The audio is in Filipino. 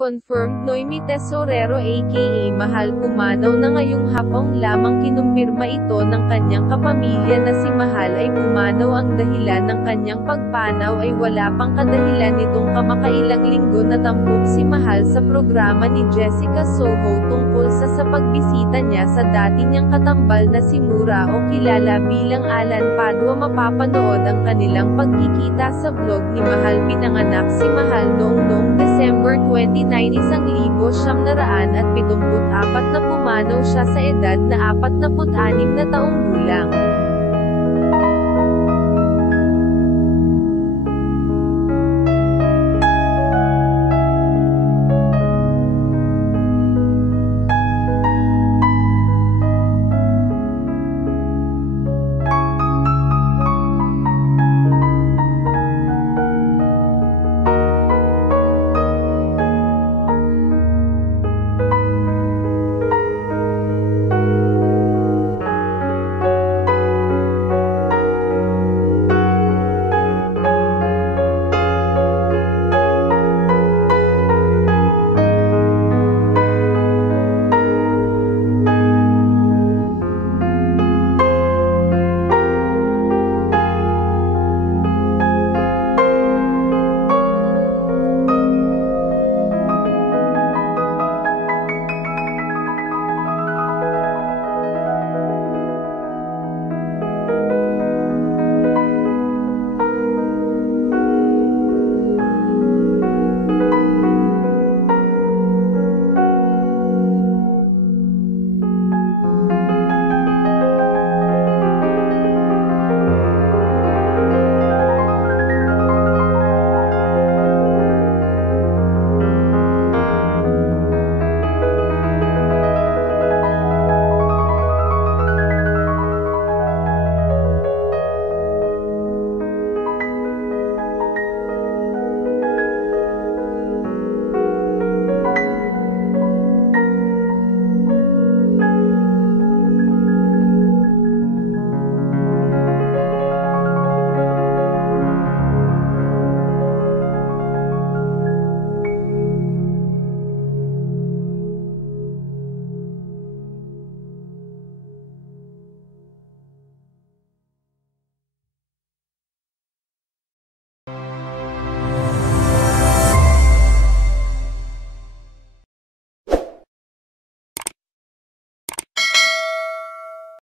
Confirmed Noemi Tesorero aka Mahal pumanaw na ngayong hapon lamang kinumpirma ito ng kanyang kapamilya na si Mahal ay pumanaw. Ang dahilan ng kanyang pagpanaw ay wala pang kadahilan nitong kamakailang linggo natampok si Mahal sa programa ni Jessica Soho tungkol sa pagbisita niya sa dati niyang katambal na si Mura o kilala bilang Alan Padua. Mapapanood ang kanilang pagkikita sa vlog ni Mahal. Pinanganak si Mahal noong December 29, 1974 na pumanaw siya sa edad na 46 na taong gulang.